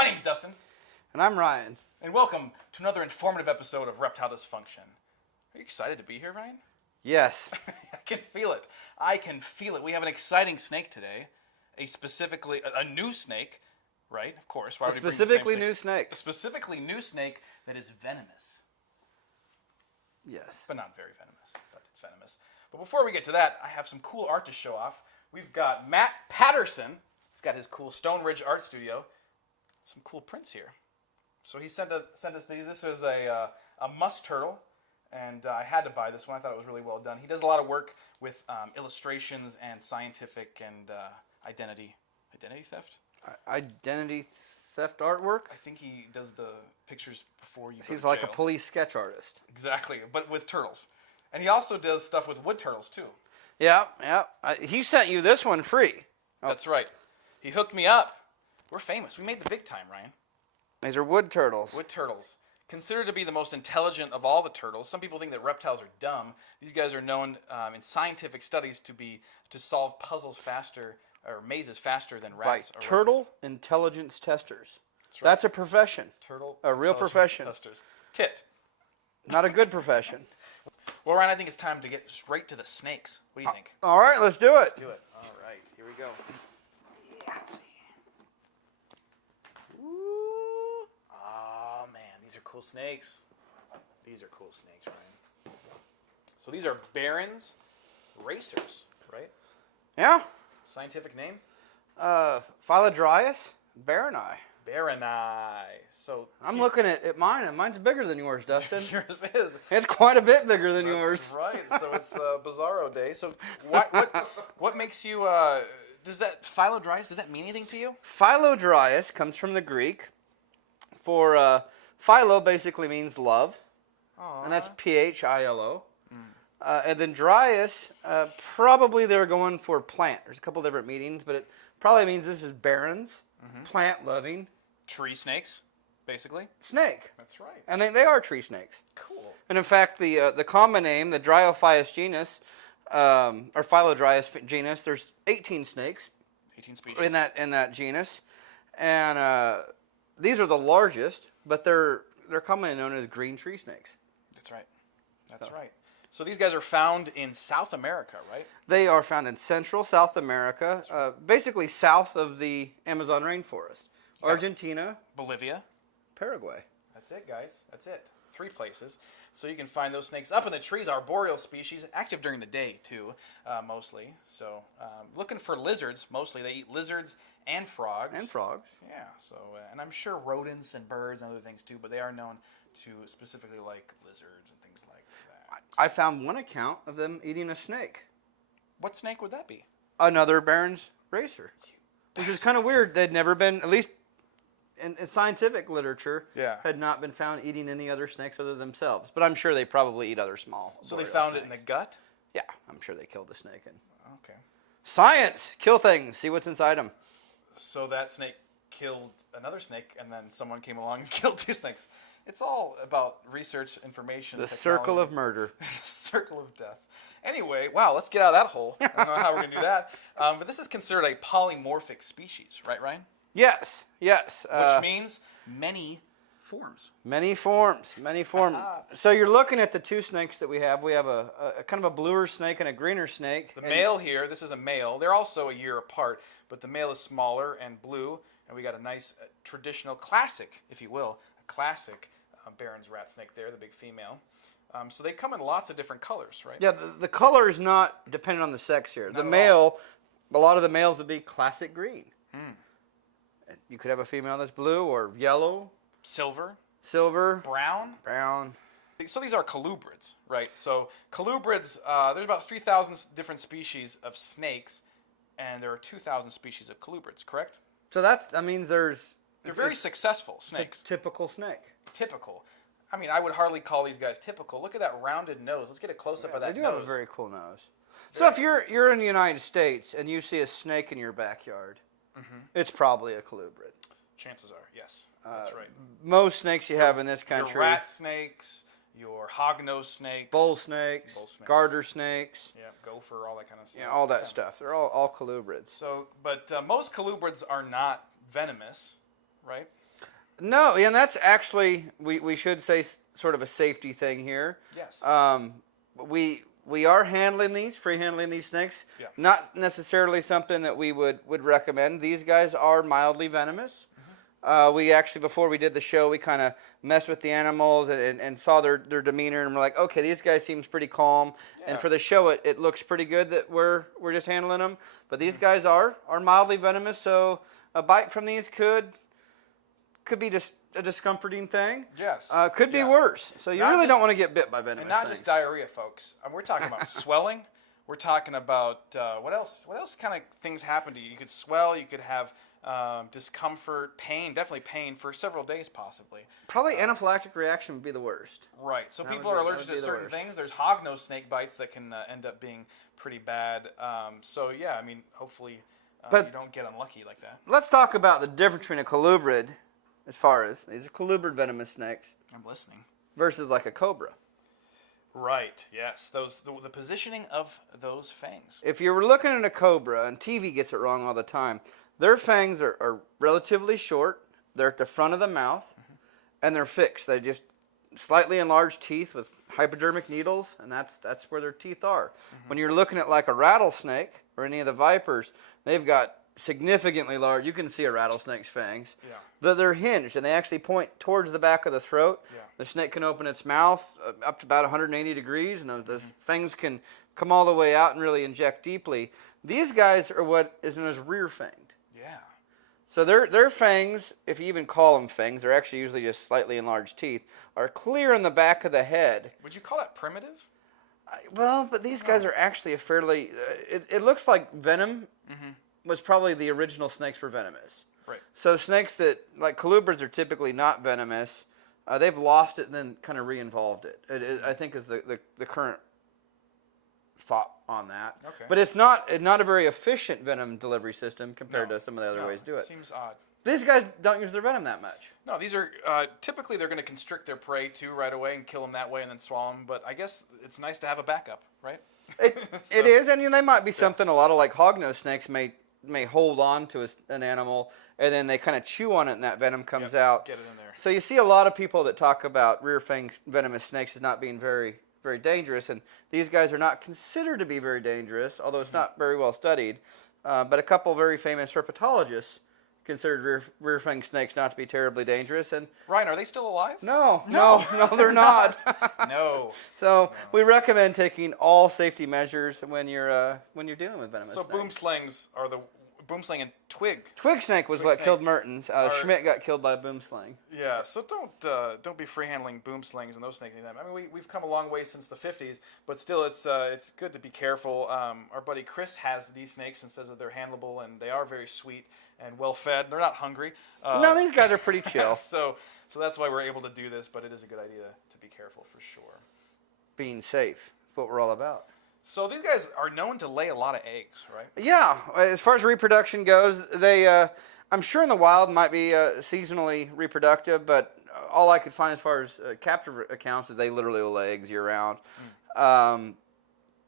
My name's Dustin. And I'm Ryan. And welcome to another informative episode of Reptile Dysfunction. Are you excited to be here, Ryan? Yes. I can feel it. I can feel it. We have an exciting snake today. A new snake, right? Of course. Why would we bring the same Specifically new snake. A specifically new snake that is venomous. Yes. But not very venomous, but it's venomous. But before we get to that, I have some cool art to show off. We've got Matt Patterson. He's got his cool Stone Ridge art studio. Some cool prints here. So he sent us these. This is a musk turtle, and I had to buy this one. I thought it was really well done. He does a lot of work with illustrations and scientific and identity theft. Identity theft artwork? I think he does the pictures before you go He's to like jail. a police sketch artist. Exactly, but with turtles. And he also does stuff with wood turtles, too. Yeah. He sent you this one free. Oh. That's right. He hooked me up. We're famous. We made the big time, Ryan. These are wood turtles. Wood turtles. Considered to be the most intelligent of all the turtles. Some people think that reptiles are dumb. These guys are known in scientific studies to solve puzzles faster, or mazes faster than rats. By or turtle rodents. intelligence testers. That's right. That's a profession. Turtle. A real profession. Testers. Tit. Not a good profession. Well, Ryan, I think it's time to get straight to the snakes. What do you think? All right, let's do it. Let's do it. All right, here we go. Yahtzee. Ooh. Oh, man, these are cool snakes. These are cool snakes, Ryan. So these are Barron's racers, right? Yeah. Scientific name? Phylodryas baroni. Baroni. So I'm looking at mine, and mine's bigger than yours, Dustin. yours is. It's quite a bit bigger than That's yours. right. So it's Bizarro Day. So what makes you? Does that Phylodryas? Does that mean anything to you? Phylodryas comes from the Greek. For philo basically means love, and that's Philo. And then dryas, probably they're going for plant. There's a couple different meanings, but it probably means this is Barron's, plant-loving. Tree snakes, basically. Snake. That's right. And they are tree snakes. Cool. And in fact, the common name, the Dryophyus genus, or Phylodryas genus, there's 18 snakes 18 species. in that genus. And these are the largest, but they're commonly known as green tree snakes. That's right. That's right. So these guys are found in South America, right? They are found in Central South America, basically south of the Amazon rainforest. Argentina, Bolivia. Paraguay. That's it, guys. That's it. 3 places. So you can find those snakes up in the trees, arboreal species, active during the day, too, mostly. So looking for lizards, mostly. They eat lizards and frogs. And frogs. Yeah. So, and I'm sure rodents and birds and other things, too, but they are known to specifically like lizards and things like that. I found one account of them eating a snake. What snake would that be? Another Barron's racer. Which is kind of weird. They'd never been, at least in scientific literature, had not been found eating any other snakes other than themselves. But I'm sure they probably eat other small. So they found it in the gut? Yeah, I'm sure they killed the snake. Okay. Science! Kill things. See what's inside them. So that snake killed another snake, and then someone came along and killed 2 snakes. It's all about research, information, The technology. circle of murder. The circle of death. Anyway, wow, let's get out of that hole. I don't know how we're going to do that. But this is considered a polymorphic species, right, Ryan? Yes. Which means many forms. Many forms. So you're looking at the 2 snakes that we have. We have a kind of a bluer snake and a greener snake. The male here, this is a male. They're also a year apart, but the male is smaller and blue, and we got a nice traditional classic, if you will, a classic Barron's rat snake there, the big female. So they come in lots of different colors, right? Yeah, the color is not dependent on the sex here. The male, a lot of the males would be classic green. You could have a female that's blue or yellow. Silver. Brown. So these are colubrids, right? So colubrids, there's about 3,000 different species of snakes, and there are 2,000 species of colubrids, correct? So that means they're very successful snakes. Typical snake. Typical. I mean, I would hardly call these guys typical. Look at that rounded nose. Let's get a close-up of that nose. They do have a very cool nose. So if you're in the United States and you see a snake in your backyard, it's probably a colubrid. Chances are, yes. That's right. Most snakes you have in this country. Your rat snakes, your hognose snakes. Bull snakes. Garter snakes. Yeah, gopher, all that kind of stuff. Yeah, all that stuff. They're all colubrids. So, but most colubrids are not venomous, right? No, and that's actually, we should say sort of a safety thing here. Yes. We are free handling these snakes. Yeah. Not necessarily something that we would recommend. These guys are mildly venomous. We actually, before we did the show, we kind of messed with the animals and saw their demeanor, and we're like, okay, these guys seems pretty calm. Yeah. And for the show, it looks pretty good that we're just handling them. But these guys are mildly venomous, so a bite from these could be just a discomforting thing. Yes. Could be worse. So you really don't want to get bit by venomous And not things. just diarrhea, folks. We're talking about swelling. We're talking about what else? What else kind of things happen to you? You could swell. You could have discomfort, pain. Definitely pain for several days, possibly. Probably anaphylactic reaction would be the worst. Right. So That people would are be- that allergic would to be the certain worst. things. There's hognose snake bites that can end up being pretty bad. So yeah, I mean, hopefully But- you don't get unlucky like that. Let's talk about the difference between a colubrid, as far as these are colubrid venomous snakes, I'm listening. versus like a cobra. Right. Yes. The positioning of those fangs. If you were looking at a cobra, and TV gets it wrong all the time, their fangs are relatively short. They're at the front of the mouth, and they're fixed. They just slightly enlarged teeth with hypodermic needles, and that's where their teeth are. When you're looking at like a rattlesnake or any of the vipers, they've got significantly large. You can see a rattlesnake's fangs. Yeah. They're hinged, and they actually point towards the back of the throat. Yeah. The snake can open its mouth up to about 180 degrees, and those fangs can come all the way out and really inject deeply. These guys are what is known as rear-fanged. Yeah. So their fangs, if you even call them fangs, they're actually usually just slightly enlarged teeth, are clear in the back of the head. Would you call that primitive? Well, but these guys are actually a fairly... it looks like venom was probably the original snakes were venomous. Right. So snakes that, like colubrids, are typically not venomous. They've lost it and then kind of re-involved it. I think is the current thought on that. Okay. But it's not a very efficient venom delivery system compared to some of the other ways to do it. Seems odd. These guys don't use their venom that much. No, these are typically they're going to constrict their prey too right away and kill them that way and then swallow them. But I guess it's nice to have a backup, right? It is, and they might be something a lot of like hognose snakes may hold on to an animal, and then they kind of chew on it, and that venom comes out. Get it in there. So you see a lot of people that talk about rear fang venomous snakes as not being very, very dangerous, and these guys are not considered to be very dangerous, although it's not very well studied. But a couple very famous herpetologists considered rear fang snakes not to be terribly dangerous. And Ryan, are they still alive? no, they're not. No. So we recommend taking all safety measures when you're dealing with venomous So snakes. boomslings are the boomsling and twig. Twig snake was Twig what snake killed Mertens. Schmidt got killed by a boomslang. Yeah, so don't be free handling boom slings and those snakes. I mean, we've come a long way since the 50s, but still, it's good to be careful. Our buddy Chris has these snakes and says that they're handleable and they are very sweet and well fed. They're not hungry. No, these guys are pretty chill. so that's why we're able to do this, but it is a good idea to be careful for sure. Being safe, what we're all about. So these guys are known to lay a lot of eggs, right? Yeah, as far as reproduction goes, they I'm sure in the wild might be seasonally reproductive, but all I could find as far as captive accounts is they literally will lay eggs year round.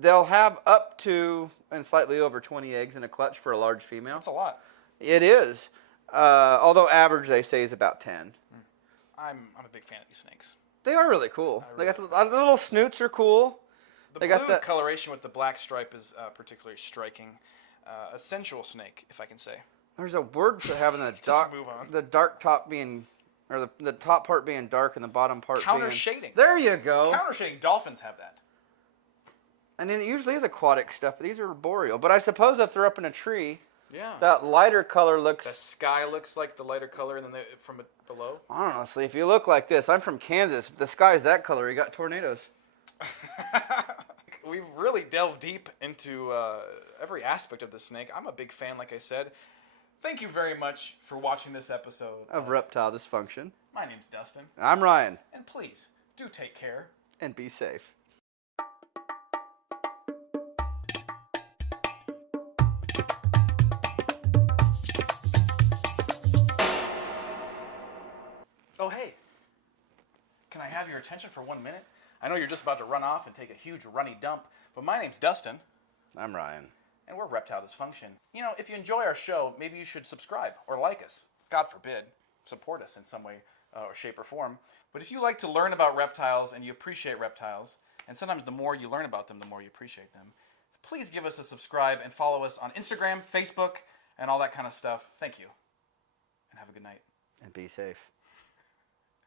They'll have up to and slightly over 20 eggs in a clutch for a large female. That's a lot. It is, although average they say is about 10. I'm a big fan of these snakes. They are really cool. They got the little snoots are cool. The They blue got that- coloration with the black stripe is particularly striking. A sensual snake, if I can say. There's a word for having move on. the dark top being, or the top part being dark and the bottom part Counter being... shading. There you go. Counter shading. Dolphins have that. And then it usually is aquatic stuff, but these are boreal. But I suppose if they're up in a tree, Yeah. that lighter color looks... The sky looks like the lighter color, and then from below. I don't know. See, if you look like this, I'm from Kansas. If the sky's that color, you got tornadoes. We've really delved deep into every aspect of the snake. I'm a big fan, like I said. Thank you very much for watching this episode Of Reptile Dysfunction. My name's Dustin, I'm Ryan. and please do take care. And be safe. Oh, hey. Can I have your attention for 1 minute? I know you're just about to run off and take a huge runny dump, but my name's Dustin, I'm Ryan. and we're Reptile Dysfunction. You know, if you enjoy our show, maybe you should subscribe or like us. God forbid. support us in some way or shape or form. But if you like to learn about reptiles and you appreciate reptiles, and sometimes the more you learn about them, the more you appreciate them, please give us a subscribe and follow us on Instagram, Facebook, and all that kind of stuff. Thank you, and have a good night. And be safe.